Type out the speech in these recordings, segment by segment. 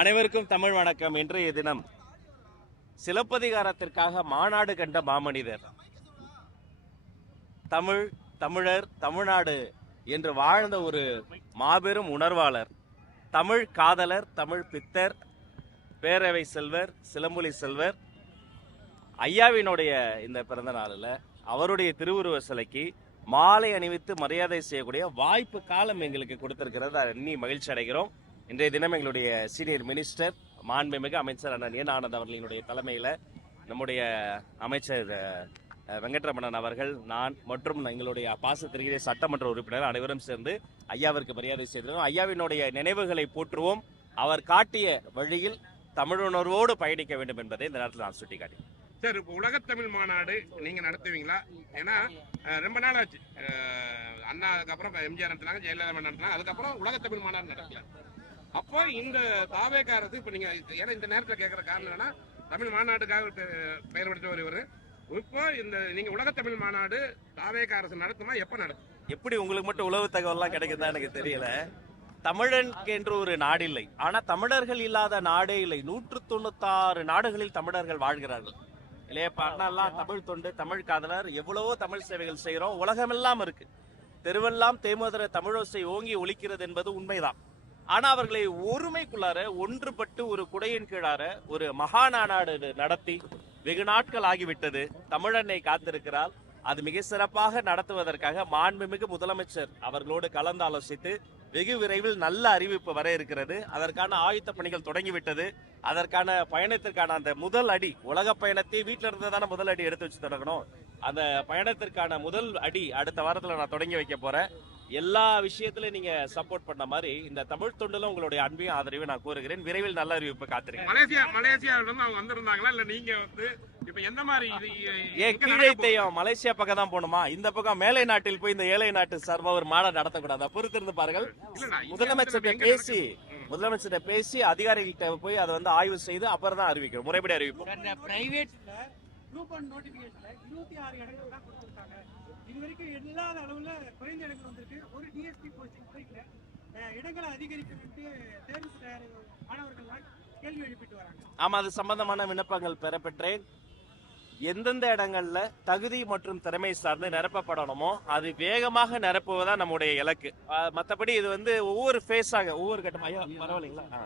அனைவருக்கும் தமிழ் வணக்கம். இன்றைய தினம் சிலப்பதிகாரத்திற்காக மாநாடு கண்ட மாமனிதர், தமிழர் தமிழ்நாடு என்று வாழ்ந்த ஒரு மாபெரும் உணர்வாளர், தமிழ் காதலர், தமிழ் பித்தர், பேரவை செல்வர், சிலம்பொலி செல்வர் ஐயாவினுடைய இந்த பிறந்த நாளில் அவருடைய திருவுருவ சிலைக்கு மாலை அணிவித்து மரியாதை செய்யக்கூடிய வாய்ப்பு காலம் எங்களுக்கு கொடுத்திருக்கிறது. எண்ணி மகிழ்ச்சி அடைகிறோம். இன்றைய தினம் எங்களுடைய சீனியர் மினிஸ்டர் மாண்புமிகு அமைச்சர் அண்ணன் என் ஆனந்த் அவர்களினுடைய தலைமையில் நம்முடைய அமைச்சர் வெங்கட்ரமணன் அவர்கள், நான் மற்றும் எங்களுடைய பாசத்திற்கிற சட்டமன்ற உறுப்பினர் அனைவரும் சேர்ந்து ஐயாவிற்கு மரியாதை செய்திருக்கோம். ஐயாவினுடைய நினைவுகளை போற்றுவோம். அவர் காட்டிய வழியில் தமிழுணர்வோடு பயணிக்க வேண்டும் என்பதை இந்த நேரத்தில் நான் சுட்டிக்காட்டேன். சார், இப்போ உலகத்தமிழ் மாநாடு நீங்க நடத்துவீங்களா? ஏன்னா ரொம்ப நாள் ஆச்சு. அண்ணா அதுக்கப்புறம் எம்ஜிஆர் நடத்தினாங்க, ஜெயலலிதா நடத்தினாங்க, அதுக்கப்புறம் உலகத்தமிழ் மாநாடு நடத்தல. அப்போ இந்த தாவேக்கா அரசு இப்போ நீங்க ஏன்னா இந்த நேரத்தில் கேட்குற காரணம் என்னன்னா, தமிழ் மாநாட்டுக்காக பெயர் பெற்ற ஒருவர். இப்போ இந்த நீங்க உலகத்தமிழ் மாநாடு தாவேக்கா அரசு நடத்துமா? எப்போ நடத்தும்? எப்படி உங்களுக்கு மட்டும் உளவு தகவல்லாம் கிடைக்குதா எனக்கு தெரியல. தமிழனுக்கு என்று ஒரு நாடு இல்லை, ஆனா தமிழர்கள் இல்லாத நாடே இல்லை. 196 நாடுகளில் தமிழர்கள் வாழ்கிறார்கள் இல்லையா? அண்ணாலாம் தமிழ் தொண்டு, தமிழ் காதலர், எவ்வளவோ தமிழ் சேவைகள் செய்கிறோம். உலகமெல்லாம் இருக்கு. தெருவெல்லாம் தேமுதிர தமிழோசை ஓங்கி ஒலிக்கிறது என்பது உண்மைதான். ஆனா அவர்களை ஒருமைக்குள்ளார ஒன்றுபட்டு ஒரு குடையின் கீழார ஒரு மகாநாடு நடத்தி வெகு நாட்கள் ஆகிவிட்டது. தமிழனை காத்திருக்கிறார். அது மிக சிறப்பாக நடத்துவதற்காக மாண்புமிகு முதலமைச்சர் அவர்களோடு கலந்து ஆலோசித்து வெகு விரைவில் நல்ல அறிவிப்பு வர இருக்கிறது. அதற்கான ஆயுத்த பணிகள் தொடங்கிவிட்டது. அதற்கான பயணத்திற்கான அந்த முதல் அடி, உலக பயணத்தை வீட்டில இருந்து தானே முதல் அடி எடுத்து வச்சு தொடங்கணும். அந்த பயணத்திற்கான முதல் அடி அடுத்த வாரத்தில் நான் தொடங்கி வைக்க போறேன். எல்லா விஷயத்திலும் நீங்க சப்போர்ட் பண்ண மாதிரி இந்த தமிழ் தொண்டுல உங்களுடைய அன்பையும் ஆதரவையும் நான் கூறுகிறேன். விரைவில் நல்ல அறிவிப்பு காத்திருக்கேன். மலேசியாவில இருந்து அவங்க வந்திருந்தாங்களா இல்ல நீங்க வந்து இப்ப எந்த மாதிரி கீழே தேயம் மலேசியா பக்கம் தான் போகணுமா? இந்த பக்கம் மேலை நாட்டில் போய் இந்த ஏழை நாட்டு சார்பா ஒரு மாநாடு நடத்தக்கூடாதா? பொறுத்திருந்து பாருங்கள். முதலமைச்சர்கிட்ட பேசி அதிகாரிகள்கிட்ட போய் அதை வந்து ஆய்வு செய்து அப்புறம் தான் அறிவிக்கிறோம். முறைப்படி அறிவிப்போம். இதுவரைக்கும் இல்லாத அளவுல குறைந்த இடங்கள் வந்திருக்கு. ஒரு டிஎஸ்பி போஸ்டிங் இடங்களை அதிகரிக்கும் தேர்வு மாணவர்கள் கேள்வி எழுப்பிட்டு வராங்க. ஆமா, அது சம்பந்தமான விண்ணப்பங்கள் பெறப்பெற்றேன். எந்தெந்த இடங்கள்ல தகுதி மற்றும் திறமை சார்ந்து நிரப்பப்படணுமோ அது வேகமாக நிரப்புவதான் நம்முடைய இலக்கு. மற்றபடி இது வந்து ஒவ்வொரு ஃபேஸாக ஒவ்வொரு கட்டமாக பரவாயில்லைங்களா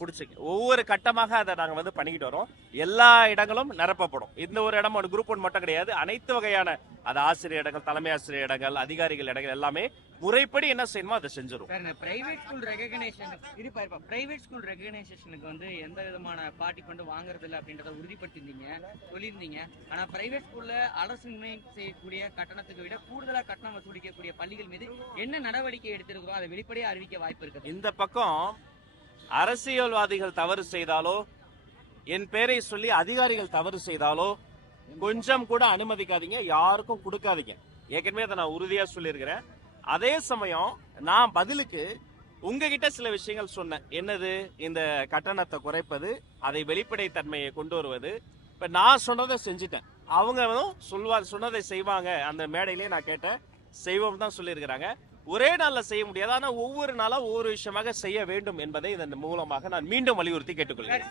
பிடிச்சிக்கு ஒவ்வொரு கட்டமாக அதை நாங்கள் வந்து பண்ணிக்கிட்டு வரோம். எல்லா இடங்களும் நிரப்பப்படும். இந்த ஒரு இடம் ஒரு குரூப் ஒன் மட்டும் கிடையாது. அனைத்து வகையான அது ஆசிரியர் இடங்கள், தலைமை ஆசிரியர் இடங்கள், அதிகாரிகள் இடங்கள் எல்லாமே முறைப்படி என்ன செய்யணுமோ அதை செஞ்சிடும். பிரைவேட் ஸ்கூல் ரெகக்னைசேஷனுக்கு வந்து எந்த விதமான பார்ட்டி கொண்டு வாங்குறது இல்லை அப்படின்றத உறுதிப்படுத்திருந்தீங்க, சொல்லியிருந்தீங்க. ஆனா பிரைவேட் ஸ்கூல்ல அரசு நிர்ணயம் செய்யக்கூடிய கட்டணத்துக்கு விட கூடுதலா கட்டணம் வசூலிக்கக்கூடிய பள்ளிகள் மீது என்ன நடவடிக்கை எடுத்திருக்கிறோம் அதை வெளிப்படையா அறிவிக்க வாய்ப்பு இருக்கு. இந்த பக்கம் அரசியல்வாதிகள் தவறு செய்தாலோ, என் பேரை சொல்லி அதிகாரிகள் தவறு செய்தாலோ கொஞ்சம் கூட அனுமதிக்காதீங்க, யாருக்கும் கொடுக்காதீங்க. ஏற்கனவே அதை நான் உறுதியா சொல்லியிருக்கிறேன். அதே சமயம் நான் பதிலுக்கு உங்ககிட்ட சில விஷயங்கள் சொன்னேன். என்னது? இந்த கட்டணத்தை குறைப்பது, அதை வெளிப்படை தன்மையை கொண்டு வருவது. இப்ப நான் சொன்னதை செஞ்சுட்டேன், அவங்க சொன்னதை செய்வாங்க. அந்த மேடையிலே நான் கேட்டேன், செய்வோம் தான் சொல்லியிருக்கிறாங்க. ஒரே நாள்ல செய்ய முடியாது, ஆனா ஒவ்வொரு நாளா ஒவ்வொரு விஷயமாக செய்ய வேண்டும் என்பதை இதன் மூலமாக நான் மீண்டும் வலியுறுத்தி கேட்டுக்கொள்கிறேன்.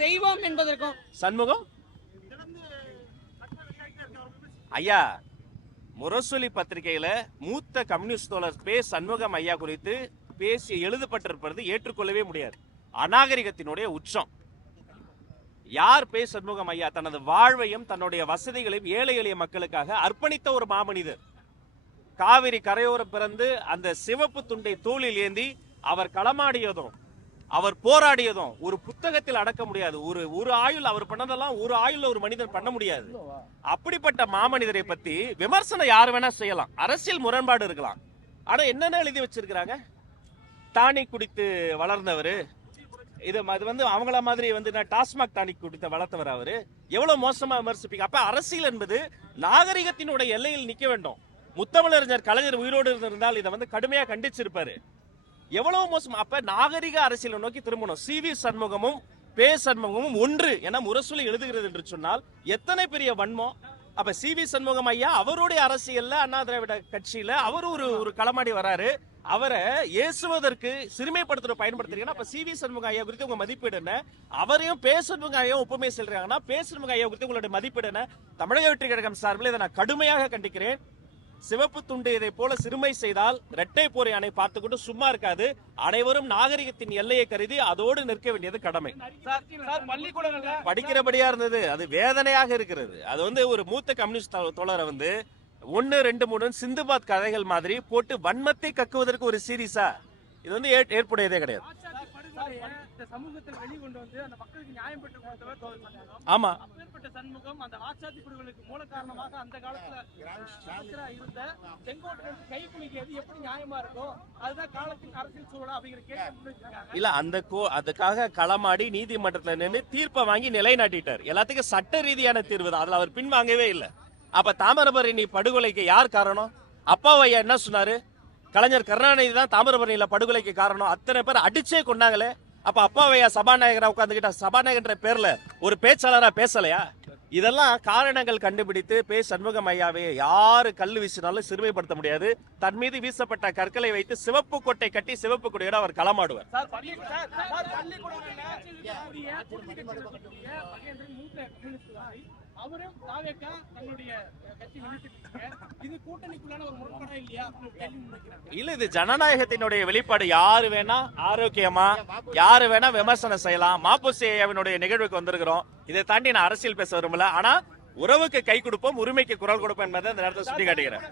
செய்வோம் என்பதற்கும் சண்முகம் ஐயா, முரசொலி பத்திரிகையில மூத்த கம்யூனிஸ்ட் தோழர் பே சண்முகம் ஐயா குறித்து பேசி எழுதப்பட்டிருப்பது ஏற்றுக்கொள்ளவே முடியாது. அநாகரிகத்தினுடைய உச்சம். யார் பே சண்முகம் ஐயா? தனது வாழ்வையும் தன்னுடைய வசதிகளையும் ஏழை எளிய மக்களுக்காக அர்ப்பணித்த ஒரு மாமனிதர். காவிரி கரையோரம் பிறந்து அந்த சிவப்பு துண்டை தோளில் ஏந்தி அவர் களமாடியதும் அவர் போராடியதும் ஒரு புத்தகத்தில் அடக்க முடியாது. ஒரு ஆயுள் அவர் பண்ணதெல்லாம் ஒரு ஆயுள் ஒரு மனிதன் பண்ண முடியாது. அப்படிப்பட்ட மாமனிதரை பத்தி விமர்சனம் யார் வேணா செய்யலாம், அரசியல் முரண்பாடு இருக்கலாம். ஆனா என்னென்ன எழுதி வச்சிருக்கிறாங்க? டானி குடித்து வளர்ந்தவர், இது வந்து அவங்கள மாதிரி வந்து டாஸ்மாக் டானிக் குடித்து வளர்த்தவர். அவரு எவ்வளவு மோசமா விமர்சிப்பீங்க? அப்ப அரசியல் என்பது நாகரிகத்தினுடைய எல்லையில் நிக்க வேண்டும். முத்தமிழறிஞர் கலைஞர் உயிரோடு இருந்திருந்தால் இதை வந்து கடுமையா கண்டிச்சிருப்பாரு. எவ்வளவு மோசம். அப்ப நாகரிக அரசியலை நோக்கி திரும்பணும். CV சண்முகமும் பே சண்முகமும் ஒன்று என முரசொலி எழுதுகிறது என்று சொன்னால் எத்தனை பெரிய வன்மம். அப்ப சி.வி. சண்முகம் ஐயா அவருடைய அரசியல்ல அண்ணா திராவிட கட்சியில அவர் ஒரு களமாடி வராரு. அவரை ஏசுவதற்கு சிறுமைப்படுத்துற பயன்படுத்துறீங்கன்னா அப்ப சி.வி. சண்முகம் ஐயா குறித்து உங்க மதிப்பீடு என்ன? அவரையும் பே. சண்முகம் ஐயா ஒப்புமை சொல்றாங்கன்னா பே. சண்முகம் ஐயா குறித்து உங்களுடைய மதிப்பீடு என்ன? தமிழக வெற்றி கழகம் சார்பில் இதை நான் கடுமையாக கண்டிக்கிறேன். சிவப்பு துண்டு இதை போல சிறுமை செய்தால் இரட்டை போரை அணை பார்த்துக்கொண்டு சும்மா இருக்காது. அனைவரும் நாகரிகத்தின் எல்லையை கருதி அதோடு நிற்க வேண்டியது கடமை. பள்ளிக்கூடங்கள்ல படிக்கிறபடியா இருந்தது, அது வேதனையாக இருக்கிறது. அது ஒரு மூத்த கம்யூனிஸ்ட் தோழரை 1, 2, 3 சிந்துபாத் கதைகள் மாதிரி போட்டு வன்மத்தை கக்குவதற்கு ஒரு சீரீஸா இது ஏற்புடையதே கிடையாது. சமூகத்தில் வெளிக்கொண்டு வந்து அந்த மக்களுக்கு நியாயம் பெற்று கொடுத்தவர் தோழர் சண்முகம். ஆமா, அப்பேற்பட்ட சண்முகம் அந்த வாச்சாத்தி குழுக்களுக்கு மூல காரணமாக அந்த காலத்துல அமைச்சரா இருந்த செங்கோட்டையன் கை குலுக்கியது எப்படி நியாயமா இருக்கும்? அதுதான் காலத்தின் அரசியல் சூழலா அப்படிங்கிற கேள்வி முன்வைச்சிருக்காங்க. இல்ல அதுக்காக களமாடி நீதிமன்றத்துல நின்று தீர்ப்பை வாங்கி நிலைநாட்டிட்டார். எல்லாத்துக்கும் சட்ட ரீதியான தீர்வு தான், அதுல அவர் பின்வாங்கவே இல்லை. அப்ப தாமிரபரணி படுகொலைக்கு யார் காரணம்? அப்பாவை ஐயா என்ன சொன்னாரு? கலைஞர் கருணாநிதி தான் தாமிரபரணியில படுகொலைக்கு காரணம். அத்தனை பேர் அடிச்சே கொண்டாங்களே. அப்ப அப்பாவையா சபாநாயகரா உட்கார்ந்துகிட்ட சபாநாயகன்ற பேர்ல ஒரு பேச்சாளரா பேசலையா? இதெல்லாம் காரணங்கள் கண்டுபிடித்து பே. சண்முகம் ஐயாவை யாரு கல்லு வீசினாலும் சிறுமைப்படுத்த முடியாது. தன் மீது வீசப்பட்ட கற்களை வைத்து சிவப்பு கொட்டை கட்டி சிவப்பு கொடியோட அவர் களமாடுவார். அவரும் தாவேக்கா தன்னுடைய கட்சி வெளியிட்டிருக்காங்க. இது கூட்டணிக்குள்ளான ஒரு முரண்பாடா இல்லையா அப்படின்னு கேள்வி முன்வைக்கிறாங்க. இல்ல, இது ஜனநாயகத்தினுடைய வெளிப்பாடு. யாரு வேணா ஆரோக்கியமா யாரு வேணா விமர்சனம் செய்யலாம். மாப்போசி ஐயாவினுடைய நிகழ்வுக்கு வந்திருக்கிறோம். இதை தாண்டி நான் அரசியல் பேச விரும்பல. ஆனா உறவுக்கு கை கொடுப்போம், உரிமைக்கு குரல் கொடுப்போம் என்பதை இந்த நேரத்தில் சுட்டி காட்டுகிறேன்.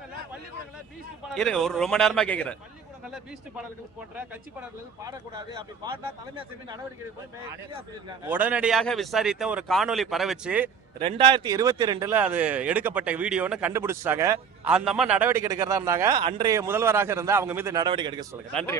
இருங்க, ரொம்ப நேரமா கேட்கிறேன். பள்ளிக்கூடங்கள்ல பீஸ்ட் பாடல்கள் போன்ற கட்சி பாடல்கள் பாடக்கூடாது, அப்படி பாடினா தலைமை ஆசிரியர் நடவடிக்கை எடுக்கும். உடனடியாக விசாரித்த ஒரு காணொலி பரவிச்சு 2022 அது எடுக்கப்பட்ட வீடியோன்னு கண்டுபிடிச்சாங்க. அந்த அம்மா நடவடிக்கை எடுக்கிறதா இருந்தாங்க. அன்றைய முதல்வராக இருந்தா அவங்க மீது நடவடிக்கை எடுக்க சொல்லுங்க. நன்றி.